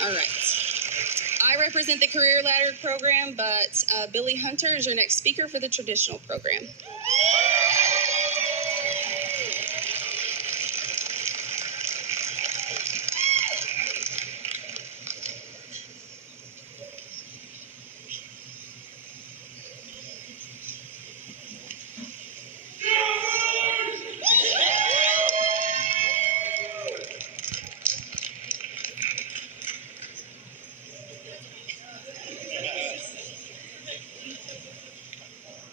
All right. I represent the Career Ladder program, but Billy Hunter is your next speaker for the traditional program.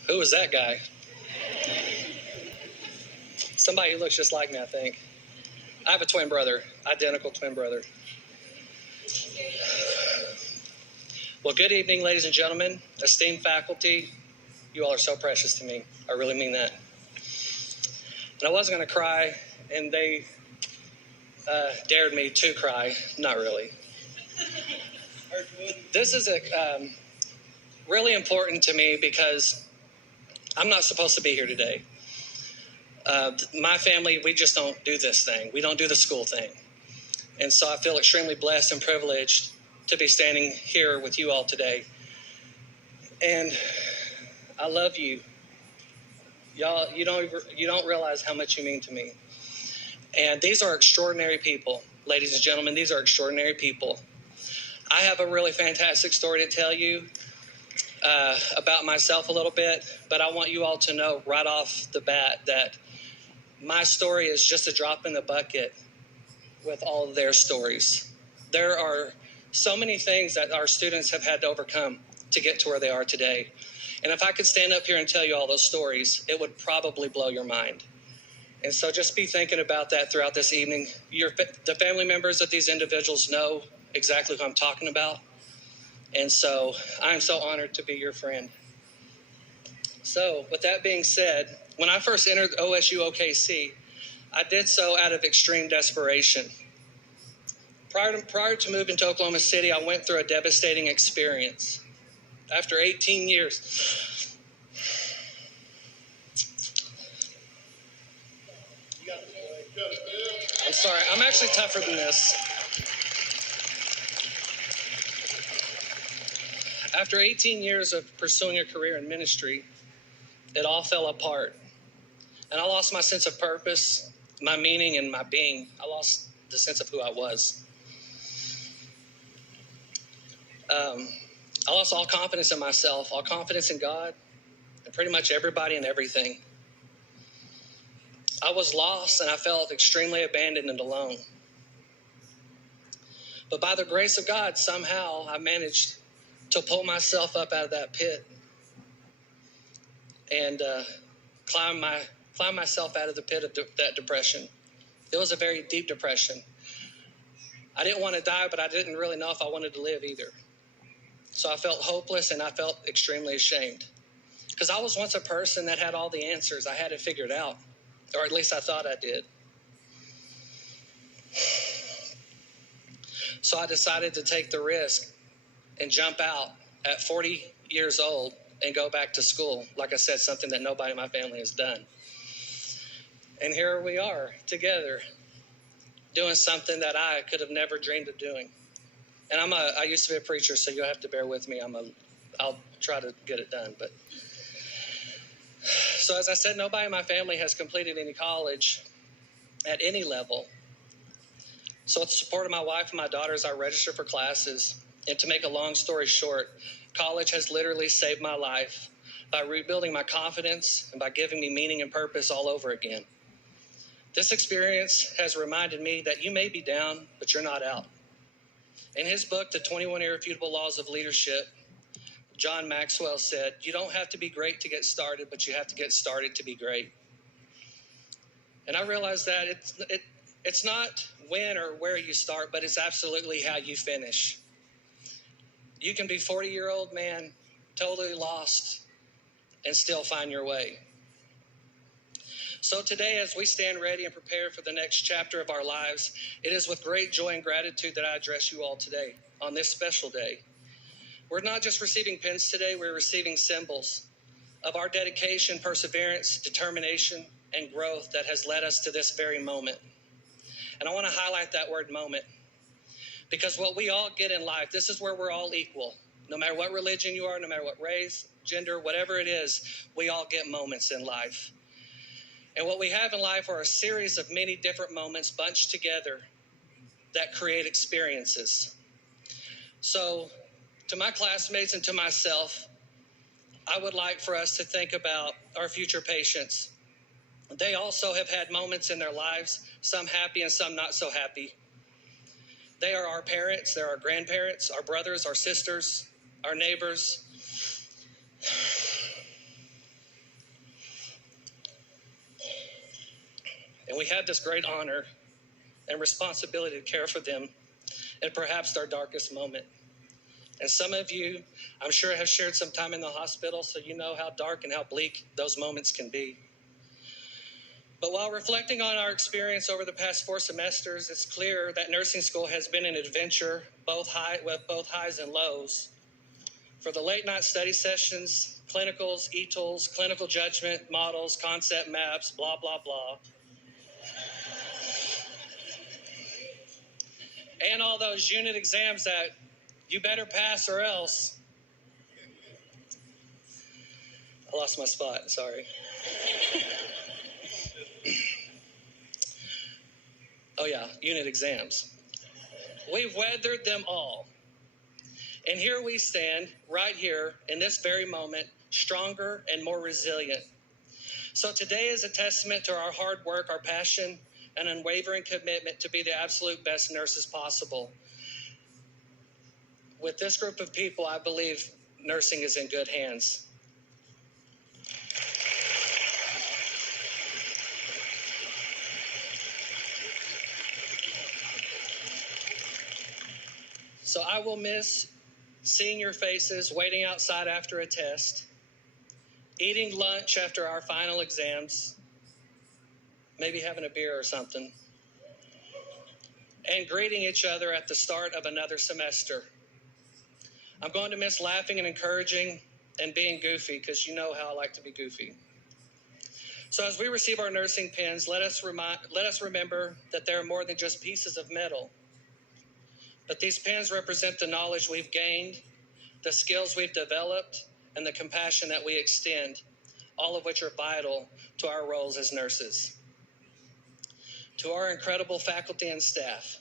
Who was that guy? Somebody who looks just like me, I think. I have a twin brother, identical twin brother. Well, good evening, ladies and gentlemen, esteemed faculty. You all are so precious to me. I really mean that. And I wasn't going to cry, and they dared me to cry. Not really. This is really important to me because I'm not supposed to be here today. My family, we just don't do this thing. We don't do the school thing. And so I feel extremely blessed and privileged to be standing here with you all today. And I love you. Y'all, you don't realize how much you mean to me. And these are extraordinary people, ladies and gentlemen. These are extraordinary people. I have a really fantastic story to tell you about myself a little bit, but I want you all to know right off the bat that my story is just a drop in the bucket with all of their stories. There are so many things that our students have had to overcome to get to where they are today. And if I could stand up here and tell you all those stories, it would probably blow your mind. And so just be thinking about that throughout this evening. The family members of these individuals know exactly who I'm talking about. And so I'm so honored to be your friend. So with that being said, when I first entered OSU-OKC, I did so out of extreme desperation. Prior to moving to Oklahoma City, I went through a devastating experience. After 18 years, I'm sorry, I'm actually tougher than this. After 18 years of pursuing a career in ministry, it all fell apart. And I lost my sense of purpose, my meaning, and my being. I lost the sense of who I was. I lost all confidence in myself, all confidence in God, and pretty much everybody and everything. I was lost, and I felt extremely abandoned and alone. But by the grace of God, somehow I managed to pull myself up out of that pit and climb myself out of the pit of that depression. It was a very deep depression. I didn't want to die, but I didn't really know if I wanted to live either. So I felt hopeless, and I felt extremely ashamed because I was once a person that had all the answers. I had it figured out, or at least I thought I did. So I decided to take the risk and jump out at 40 years old and go back to school. Like I said, something that nobody in my family has done. And here we are together doing something that I could have never dreamed of doing. And I used to be a preacher, so you'll have to bear with me. I'll try to get it done. But so as I said, nobody in my family has completed any college at any level. So with the support of my wife and my daughters, I registered for classes. And to make a long story short, college has literally saved my life by rebuilding my confidence and by giving me meaning and purpose all over again. This experience has reminded me that you may be down, but you're not out. In his book, The 21 Irrefutable Laws of Leadership, John Maxwell said, "You don't have to be great to get started, but you have to get started to be great." And I realized that it's not when or where you start, but it's absolutely how you finish. You can be a 40-year-old man, totally lost, and still find your way. So today, as we stand ready and prepare for the next chapter of our lives, it is with great joy and gratitude that I address you all today on this special day. We're not just receiving pens today, we're receiving symbols of our dedication, perseverance, determination, and growth that has led us to this very moment. And I want to highlight that word moment, Because what we all get in life, this is where we're all equal. No matter what religion you are, no matter what race, gender, whatever it is, we all get moments in life. And what we have in life are a series of many different moments bunched together that create experiences. So, to my classmates and to myself, I would like for us to think about our future patients. They also have had moments in their lives, some happy and some not so happy. They are our parents, they're our grandparents, our brothers, our sisters, our neighbors. And we have this great honor and responsibility to care for them in perhaps their darkest moment. And some of you, I'm sure, have shared some time in the hospital, so you know how dark and how bleak those moments can be. But while reflecting on our experience over the past 4 semesters, it's clear that nursing school has been an adventure, with both highs and lows. For the late night study sessions, clinicals, e-tools, clinical judgment, models, concept maps, blah, blah, blah. And all those unit exams that you better pass or else. I lost my spot, sorry. Oh yeah, unit exams. We've weathered them all. And here we stand, right here, in this very moment, stronger and more resilient. So today is a testament to our hard work, our passion, and unwavering commitment to be the absolute best nurses possible. With this group of people, I believe nursing is in good hands. So I will miss seeing your faces, waiting outside after a test, eating lunch after our final exams, maybe having a beer or something, and greeting each other at the start of another semester. I'm going to miss laughing and encouraging and being goofy, because you know how I like to be goofy. So as we receive our nursing pins, let us remember that they are more than just pieces of metal. But these pins represent the knowledge we've gained, the skills we've developed, and the compassion that we extend, all of which are vital to our roles as nurses. To our incredible faculty and staff,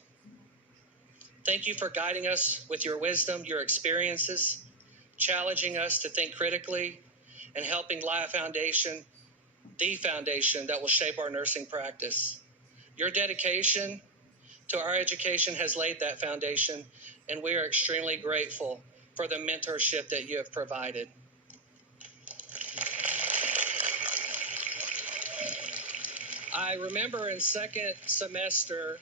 thank you for guiding us with your wisdom, your experiences, challenging us to think critically, and helping lay a foundation, the foundation that will shape our nursing practice. Your dedication to our education has laid that foundation, and we are extremely grateful for the mentorship that you have provided. I remember in second semester,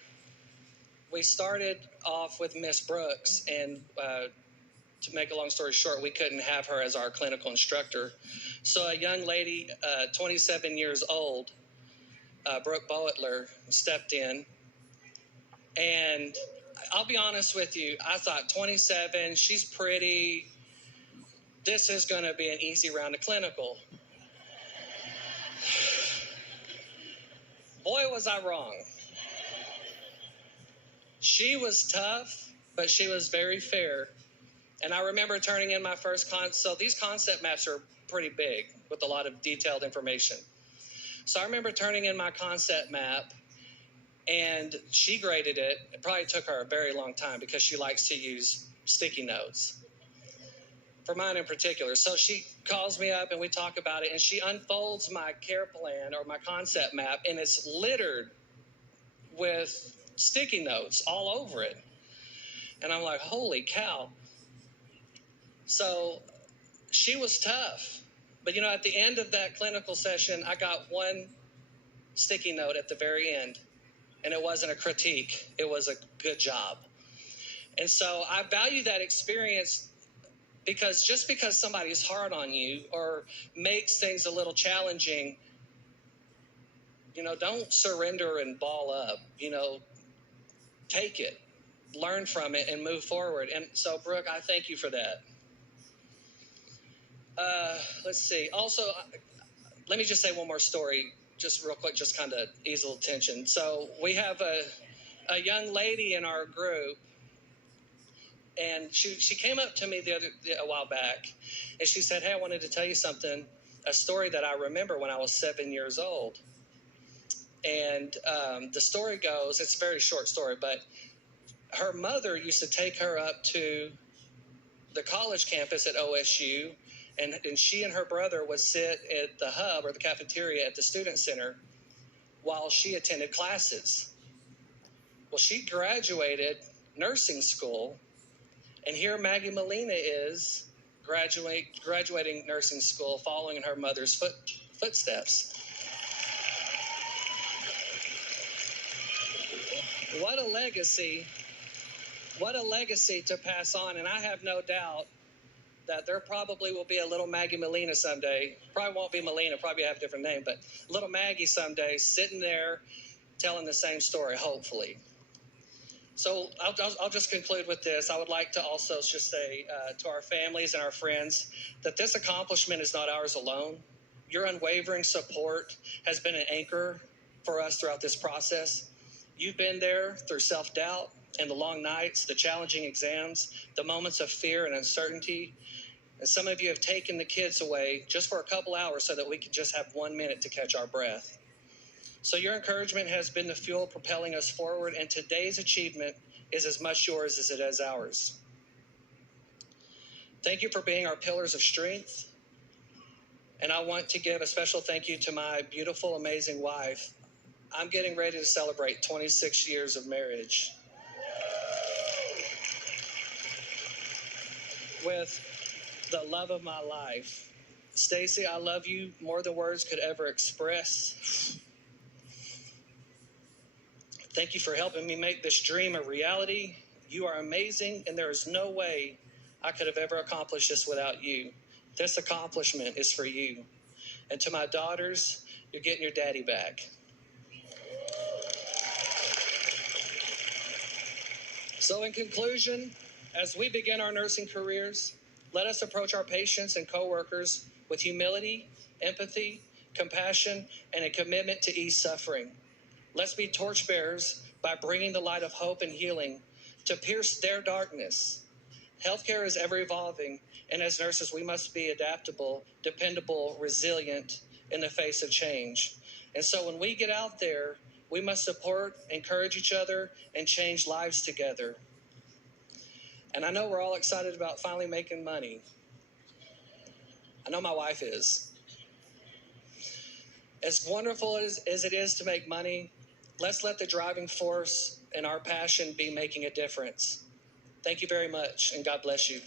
we started off with Miss Brooks, and to make a long story short, we couldn't have her as our clinical instructor. So a young lady, 27 years old, Brooke Boetler, stepped in. And I'll be honest with you, I thought 27, she's pretty, this is going to be an easy round of clinical. Boy, was I wrong. She was tough, but she was very fair. And I remember turning in my first so these concept maps are pretty big with a lot of detailed information. So I remember turning in my concept map, and she graded it. It probably took her a very long time because she likes to use sticky notes. For mine in particular. So she calls me up and we talk about it, and she unfolds my care plan or my concept map, and it's littered with sticky notes all over it. And I'm like, holy cow. So she was tough. But at the end of that clinical session, I got one sticky note at the very end. And it wasn't a critique. It was a good job. And so I value that experience, because just because somebody's hard on you or makes things a little challenging, don't surrender and ball up. Take it, learn from it, and move forward. And so, Brooke, I thank you for that. Let's see. Also, let me just say one more story. Just real quick, just kind of ease a little tension. So we have a young lady in our group And she came up to me a while back, and she said, "Hey, I wanted to tell you something, a story that I remember when I was 7 years old." And the story goes, it's a very short story, but her mother used to take her up to the college campus at OSU, and she and her brother would sit at the hub or the cafeteria at the student center while she attended classes. Well, she graduated nursing school, and here Maggie Molina is graduating nursing school, following in her mother's footsteps. What a legacy to pass on. And I have no doubt that there probably will be a little Maggie Molina someday. Probably won't be Molina, probably have a different name, but little Maggie someday sitting there telling the same story, hopefully. So I'll just conclude with this. I would like to also just say to our families and our friends that this accomplishment is not ours alone. Your unwavering support has been an anchor for us throughout this process. You've been there through self-doubt and the long nights, the challenging exams, the moments of fear and uncertainty. And some of you have taken the kids away just for a couple hours so that we could just have 1 minute to catch our breath. So your encouragement has been the fuel propelling us forward, and today's achievement is as much yours as it is ours. Thank you for being our pillars of strength. And I want to give a special thank you to my beautiful, amazing wife. I'm getting ready to celebrate 26 years of marriage with the love of my life. Stacy, I love you more than words could ever express. Thank you for helping me make this dream a reality. You are amazing, and there is no way I could have ever accomplished this without you. This accomplishment is for you. And to my daughters, you're getting your daddy back. So in conclusion, as we begin our nursing careers, let us approach our patients and coworkers with humility, empathy, compassion, and a commitment to ease suffering. Let's be torchbearers by bringing the light of hope and healing to pierce their darkness. Healthcare is ever evolving, and as nurses, we must be adaptable, dependable, resilient in the face of change. And so when we get out there, we must support, encourage each other, and change lives together. And I know we're all excited about finally making money. I know my wife is. As wonderful as it is to make money, let's let the driving force and our passion be making a difference. Thank you very much, and God bless you.